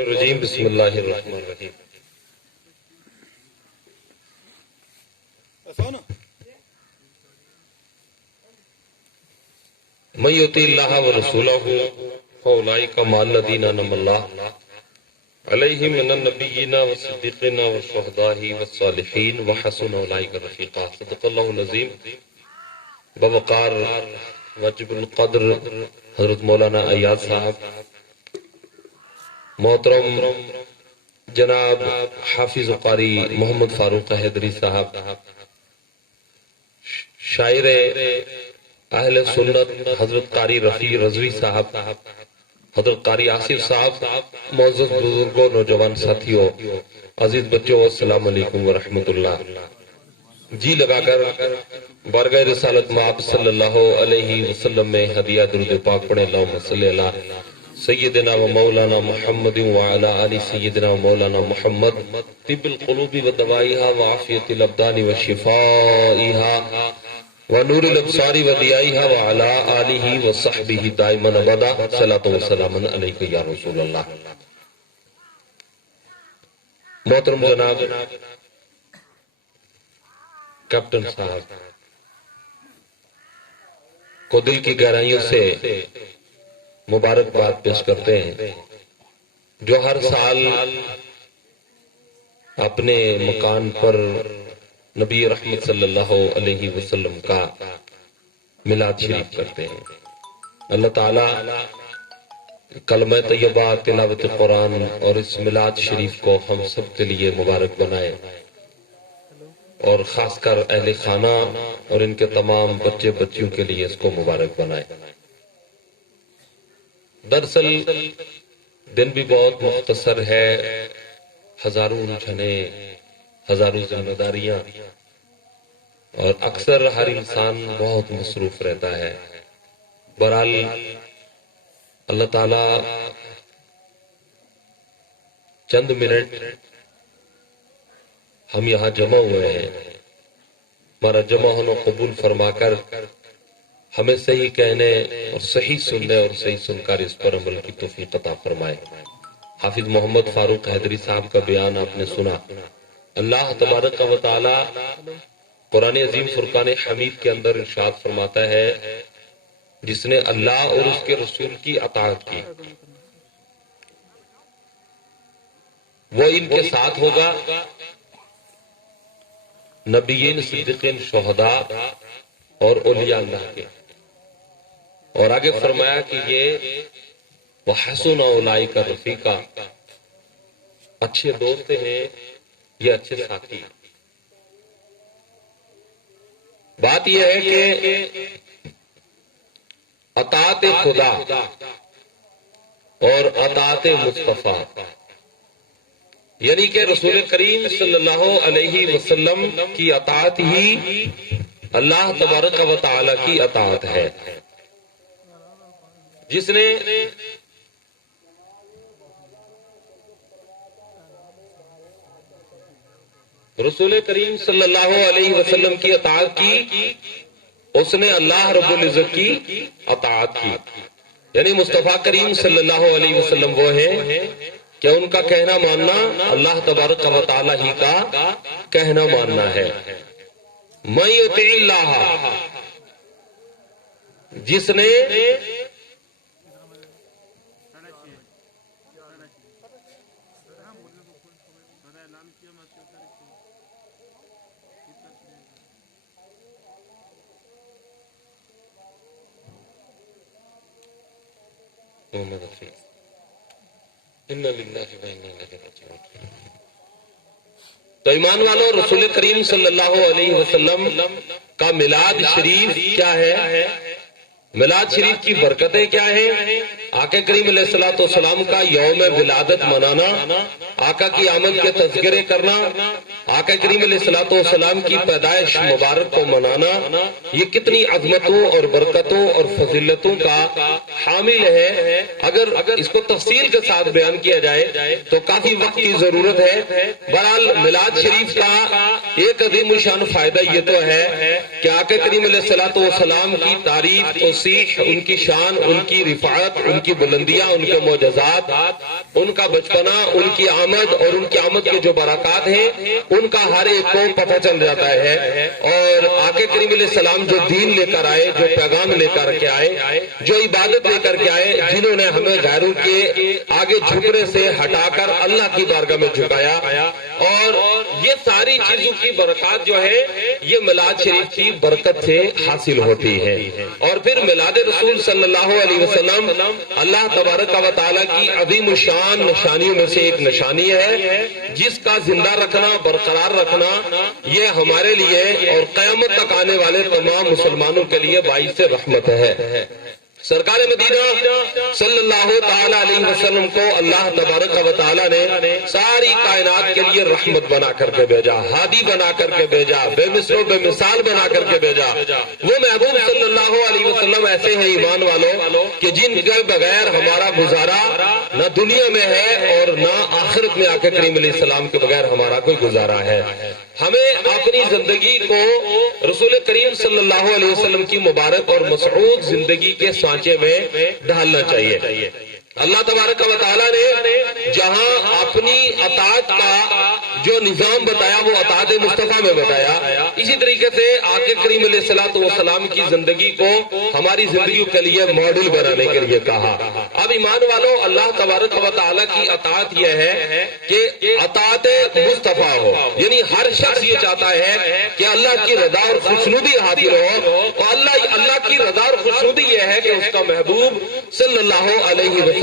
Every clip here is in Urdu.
الرجیم بسم اللہ الرحمن الرحیم من یطیع اللہ ورسولہ فاولئک مع الذین انعم اللہ علیہم من النبیین والصدیقین والشہداء والصالحین وحسن اولئک رفیقا۔ صدق اللہ العظیم۔ بوقار واجب القدر حضرت مولانا ایاز صاحب، محترم جناب حافظ قاری محمد فاروق حیدری صاحب، شاعر اہل سنت حضرت قاری رفیع رضوی صاحب، حضرت قاری آصف صاحب، معزز بزرگوں، نوجوان ساتھیوں، عزیز بچوں، السلام علیکم ورحمۃ اللہ۔ جی لگا کر بارگاہ رسالت مآب صلی اللہ علیہ وسلم میں ہدیہ درود پاک پڑھیں۔ اللہم صلی اللہ سیدنا و مولانا محمد وعلی آل سیدنا و مولانا محمد، طب القلوب و دوائیہا و عافیت الابدان و شفائیہا و نور الابصار و ضیائیہا و علی آلہ و صحبہ دائما ابدا، صلاۃ و سلام علیک یا رسول اللہ۔ محترم جناب کیپٹن صاحب کو دل کی گہرائیوں سے مبارکباد پیش کرتے ہیں، جو ہر سال اپنے مکان پر نبی رحمت صلی اللہ علیہ وسلم کا میلاد شریف کرتے ہیں۔ اللہ تعالی کلمہ طیبہ، تلاوت قرآن اور اس میلاد شریف کو ہم سب کے لیے مبارک بنائے، اور خاص کر اہل خانہ اور ان کے تمام بچے بچیوں کے لیے اس کو مبارک بنائے۔ دراصل دن بھی بہت مختصر ہے، ہزاروں الجھنے، ہزاروں ذمہ داریاں، اور اکثر ہر انسان بہت مصروف رہتا ہے۔ بہرحال اللہ تعالی چند منٹ ہم یہاں جمع ہوئے ہیں، ہمارا جمع ہونا قبول فرما کر ہمیں صحیح کہنے اور صحیح سننے اور صحیح سن کر اس پر عمل کی توفیق عطا فرمائے۔ حافظ محمد فاروق حیدری صاحب کا بیان آپ نے سنا۔ اللہ تبارک و تعالی قرآن عظیم فرقان حمید کے اندر ارشاد فرماتا ہے، جس نے اللہ اور اس کے رسول کی اطاعت کی وہ ان کے ساتھ ہوگا، نبیین، صدیقین، شہداء اور اولیاء اللہ کے۔ اور آگے فرمایا کہ یہ وحسن اولئک رفیقا، اچھے دوست ہیں، یہ اچھے ساتھی ہیں۔ بات یہ ہے کہ اطاعت خدا اور اطاعت مصطفیٰ، یعنی کہ رسول کریم صلی اللہ علیہ وسلم کی اطاعت ہی اللہ تبارک و تعالی کی اطاعت ہے۔ جس نے رسول کریم صلی اللہ علیہ وسلم کی اطاعت کی، اس نے اللہ رب العزت کی اطاعت کی۔ یعنی مصطفیٰ کریم صلی اللہ علیہ وسلم وہ ہیں کہ ان کا کہنا ماننا اللہ تبارک و تعالی ہی کا کہنا ماننا ہے۔ من یطیع اللہ، جس نے تو ایمان والو، رسول کریم صلی اللہ علیہ وسلم کا میلاد شریف کیا ہے؟ میلاد شریف کی برکتیں کیا ہیں؟ آقا کریم علیہ الصلوۃ والسلام کا یوم ولادت منانا، آقا کی آمد کے تذکرے کرنا، آقا کریم علیہ الصلوۃ والسلام کی پیدائش مبارک کو منانا یہ کتنی عظمتوں اور برکتوں اور فضیلتوں کا حامل ہے. اگر اس کو تفصیل کے ساتھ بیان کیا جائے تو کافی وقت کی ضرورت ہے. بہرحال میلاد شریف کا ایک عظیم الشان فائدہ یہ تو ہے کہ آقا کریم علیہ الصلوۃ والسلام کی تعریف، توصیف، ان کی شان، ان کی رفعت، ان کی بلندیاں، ان کے معجزات، ان کا بچپنا، ان کی آمد اور ان کی آمد کے جو برکات ہیں ان کا ہر ایک کو پتہ چل جاتا ہے. اور آقا کریم علیہ السلام جو دین لے کر آئے، جو پیغام لے کر کے آئے، جو عبادت لے کر کے آئے، جنہوں نے ہمیں غیروں کے آگے جھکنے سے ہٹا کر اللہ کی بارگاہ میں جھکایا، اور یہ ساری چیزوں کی برکات جو ہے یہ میلاد شریف کی برکت سے حاصل ہوتی ہے. اور پھر میلاد رسول صلی اللہ علیہ وسلم اللہ تبارک و تعالیٰ کی عظیم الشان نشانیوں میں سے ایک نشانی ہے، جس کا زندہ رکھنا، برقرار رکھنا یہ ہمارے لیے اور قیامت تک آنے والے تمام مسلمانوں کے لیے باعث رحمت ہے. سرکار مدینہ صلی اللہ تعالی علیہ وسلم کو اللہ تبارک و تعالیٰ نے ساری کائنات کے لیے رحمت بنا کر کے بھیجا، ہادی بنا کر کے بھیجا، بے مثل و بے مثال بنا کر کے بھیجا. وہ محبوب صلی اللہ علیہ وسلم ایسے ہیں ایمان والوں کہ جن کے بغیر ہمارا گزارا نہ دنیا میں ہے اور نہ آخرت میں آقا کریم علیہ السلام کے بغیر ہمارا کوئی گزارا ہے. ہمیں اپنی زندگی کو رسول کریم صلی اللہ علیہ وسلم کی مبارک اور مسعود زندگی کے سانچے میں ڈھالنا چاہیے. اللہ تبارک و تعالیٰ نے جہاں اپنی اطاعت کا جو نظام بتایا وہ اطاعت مصطفیٰ میں بتایا، اسی طریقے سے آقا کریم علیہ الصلوۃ والسلام کی زندگی کو ہماری زندگیوں کے لیے ماڈل بنانے کے لیے کہا. اب ایمان والوں، اللہ تبارک و تعالیٰ کی اطاعت یہ ہے کہ اطاعت مصطفیٰ ہو، یعنی ہر شخص یہ چاہتا ہے کہ اللہ کی رضا اور خوشنودی حاصل ہو، اور اللہ کی رضا اور خوشنودی یہ ہے کہ اس کا محبوب صلی اللہ علیہ وسلم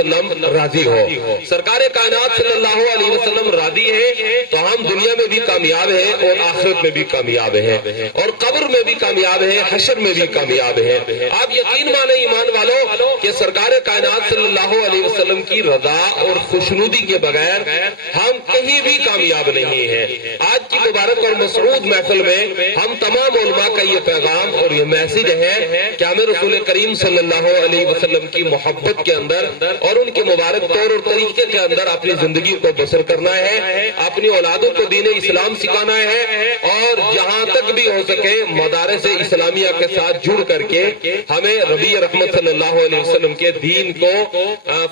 راضی ہو. سرکار کائنات صلی اللہ علیہ وسلم راضی ہے تو ہم دنیا میں بھی کامیاب ہیں اور آخرت میں بھی کامیاب ہیں، اور قبر میں بھی کامیاب ہیں، حشر میں بھی کامیاب ہیں. آپ یقین مانیں ایمان والوں کہ سرکار کائنات صلی اللہ علیہ وسلم کی رضا اور خوشنودی کے بغیر ہم کہیں بھی کامیاب نہیں ہیں. آج کی مبارک اور مسعود محفل میں ہم تمام علماء کا یہ پیغام اور یہ میسج ہے کہ ہمیں رسول کریم صلی اللہ علیہ وسلم کی محبت کے اندر اور ان کے مبارک طور اور طریقے کے اندر اپنی زندگی کو بسر کرنا ہے، اپنی اولادوں کو دین اسلام سکھانا ہے، اور جہاں تک بھی ہو سکے مدارس اسلامیہ کے ساتھ جڑ کر کے ہمیں ربی رحمت صلی اللہ علیہ وسلم کے دین کو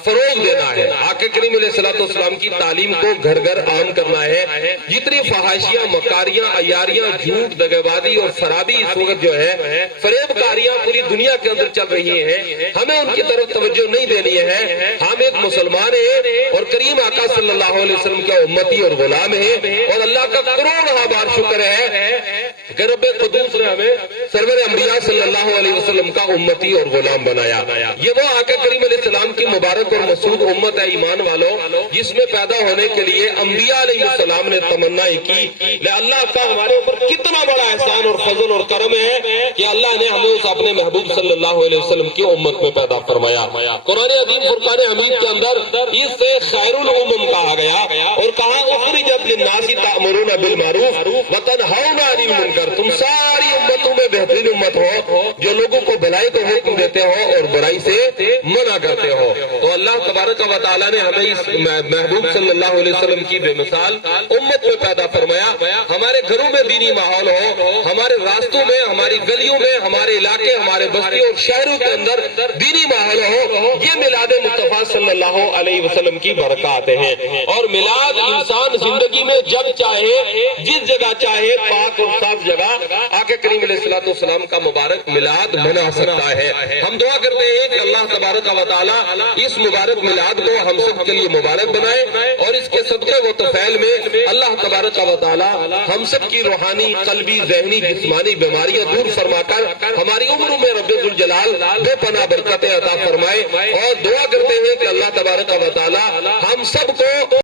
فروغ دینا ہے. آقا کریم علیہ الصلوۃ والسلام کی تعلیم کو گھر گھر عام کرنا ہے. جتنی فحاشیاں، مکاریاں، عیاریاں، جھوٹ، دغابازی اور خرابی اس وقت جو ہے، فریب کاریاں پوری دنیا کے اندر چل رہی ہیں، ہمیں ان کی طرف توجہ نہیں دینی ہے. ہم ایک مسلمان ہیں اور کریم آقا صلی اللہ علیہ وسلم کے امتی اور غلام ہیں، اور اللہ کا کروڑ بار شکر ہے کہ رب قدوس نے ہمیں سرور انبیاء صلی اللہ علیہ وسلم کا امتی اور غلام بنایا. یہ وہ آقا کریم علیہ السلام کی مبارک اور مسعود امت ہے ایمان والوں، جس میں پیدا ہونے کے لیے انبیاء علیہ السلام نے تمنا کی. اللہ کا ہمارے اوپر کتنا بڑا احسان اور فضل اور کرم ہے کہ اللہ نے ہمیں اس اپنے محبوب صلی اللہ علیہ وسلم کی امت میں پیدا فرمایا. قرآن عظیم فرقان حمید کے اندر اس سے خیر الامم کہا گیا اور کہا اخرجت للناس تأمرون بالمعروف وتنہون عن المنکر. تم ساری امتوں میں بہترین امت ہو جو لوگوں کو بھلائی کا حکم دیتے ہو اور برائی سے منع کرتے ہو. تو اللہ تبارک و تعالیٰ نے ہمیں اس محبوب صلی اللہ علیہ وسلم کی بے مثال امت میں پیدا فرمایا. ہمارے گھروں میں دینی ماحول ہو، ہمارے راستوں میں، ہماری گلیوں میں، ہمارے علاقے، ہمارے بستی اور شہروں کے اندر دینی ماحول ہو. یہ میلاد مصطفیٰ صلی اللہ علیہ وسلم کی برکات ہیں. اور میلاد انسان زندگی میں جب چاہے، جس جگہ چاہے، پاک اور صاف جگہ آقا کریم علیہ الصلوۃ والسلام کا مبارک میلاد منا سکتا ہے. ہم دعا کرتے ہیں کہ اللہ تبارک و تعالیٰ اس مبارک میلاد کو ہم سب کے لیے مبارک بنائے، اور اس کے صدقے و طفیل میں اللہ تبارک و تعالیٰ ہم سب کی روحانی، قلبی، ذہنی، جسمانی بیماریاں دور فرما کر ہماری عمروں میں رب ذوالجلال بے پناہ برکتیں عطا فرمائے. اور دعا کرتے ہیں کہ اللہ تبارک و تعالیٰ ہم سب کو